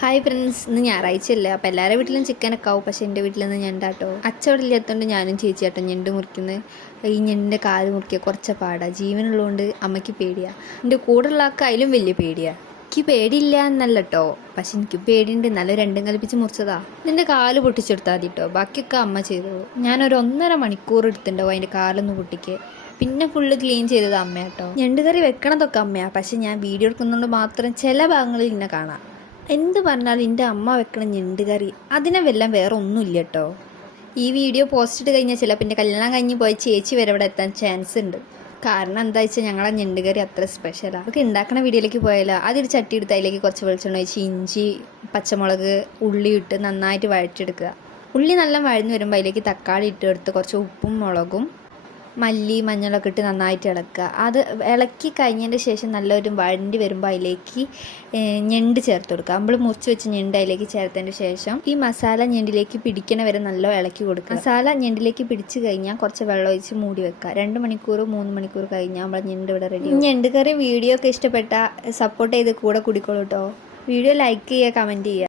Hi friends, ഇന്ന് ഞായറാഴ്ചയല്ലേ. അപ്പോൾ എല്ലാവരുടെ വീട്ടിലും ചിക്കനൊക്കെ ആവും. പക്ഷേ എൻ്റെ വീട്ടിൽ നിന്ന് ഞണ്ടാട്ടോ. അച്ചവിടെ ഇല്ലാത്തതുകൊണ്ട് ഞാനും ചേച്ചിയാട്ടോ ഞണ്ട് മുറിക്കുന്നത്. ഈ ഞണ്ടിൻ്റെ കാല് മുറിക്കുക കുറച്ച് പാടാണ്. ജീവനുള്ളതുകൊണ്ട് അമ്മയ്ക്ക് പേടിയാണ്. എൻ്റെ കൂടെയുള്ള ആൾക്ക് അതിലും വലിയ പേടിയാണ്. എനിക്ക് പേടിയില്ല എന്നല്ല കേട്ടോ, പക്ഷെ എനിക്ക് പേടിയുണ്ട്. നല്ല രണ്ടും കൽപ്പിച്ച് മുറിച്ചതാ. ഇതിൻ്റെ കാല് പൊട്ടിച്ചെടുത്താൽ മതി കേട്ടോ, ബാക്കിയൊക്കെ അമ്മ ചെയ്തോളൂ. ഞാനൊരു 1.5 മണിക്കൂർ എടുത്തിട്ടുണ്ടാവും അതിൻ്റെ കാലൊന്ന് പൊട്ടിക്ക്. പിന്നെ ഫുള്ള് ക്ലീൻ ചെയ്തത് അമ്മയാട്ടോ. ഞണ്ട് കറി വെക്കണതൊക്കെ അമ്മയാണ്, പക്ഷെ ഞാൻ വീഡിയോ എടുക്കുന്നതുകൊണ്ട് മാത്രം ചില ഭാഗങ്ങളിൽ ഇന്നെ കാണാം. എന്ത് പറഞ്ഞാലും എൻ്റെ അമ്മ വെക്കണ ഞണ്ട് കറി അതിനെ വെല്ലാം വേറെ ഒന്നുമില്ല കേട്ടോ. ഈ വീഡിയോ പോസ്റ്റ് ഇട്ട് കഴിഞ്ഞാൽ ചിലപ്പോൾ എൻ്റെ കല്യാണം കഴിഞ്ഞ് പോയ ചേച്ചി വരെ ഇവിടെ എത്താൻ ചാൻസ് ഉണ്ട്. കാരണം എന്താ വെച്ചാൽ ഞങ്ങളെ ഞണ്ട് കറി അത്ര സ്പെഷ്യലാണ്. നമുക്ക് ഉണ്ടാക്കുന്ന വീഡിയോയിലേക്ക് പോയാലോ, അതൊരു ചട്ടി എടുത്ത് അതിലേക്ക് കുറച്ച് വെളിച്ചെണ്ണ ഒഴിച്ച് ഇഞ്ചി, പച്ചമുളക്, ഉള്ളി ഇട്ട് നന്നായിട്ട് വഴറ്റിയെടുക്കുക. ഉള്ളി നല്ല വഴഞ്ഞ് വരുമ്പോൾ അതിലേക്ക് തക്കാളി ഇട്ട് എടുത്ത് കുറച്ച് ഉപ്പും മുളകും മല്ലി മഞ്ഞളൊക്കെ ഇട്ട് നന്നായിട്ട് ഇളക്കുക. അത് ഇളക്കി കഴിഞ്ഞതിൻ്റെ ശേഷം നല്ലൊരു വഴണ്ടി വരുമ്പോൾ അതിലേക്ക് ഞണ്ട് ചേർത്ത് കൊടുക്കുക. നമ്മൾ മുറിച്ച് വെച്ച് ഞണ്ട് അതിലേക്ക് ചേർത്തതിൻ്റെ ശേഷം ഈ മസാല ഞണ്ടിലേക്ക് പിടിക്കണ വരെ നല്ല ഇളക്കി കൊടുക്കുക. മസാല ഞണ്ടിലേക്ക് പിടിച്ച് കഴിഞ്ഞാൽ കുറച്ച് വെള്ളം ഒഴിച്ച് മൂടി വെക്കുക. 2 മണിക്കൂർ 3 മണിക്കൂർ കഴിഞ്ഞാൽ നമ്മൾ ഞണ്ട് ഇവിടെ റെഡി. ഞണ്ട് കറി വീഡിയോ ഒക്കെ ഇഷ്ടപ്പെട്ടാൽ സപ്പോർട്ട് ചെയ്ത് കൂടെ കൂടിക്കോളൂ കേട്ടോ. വീഡിയോ ലൈക്ക് ചെയ്യുക, കമൻറ്റ് ചെയ്യുക.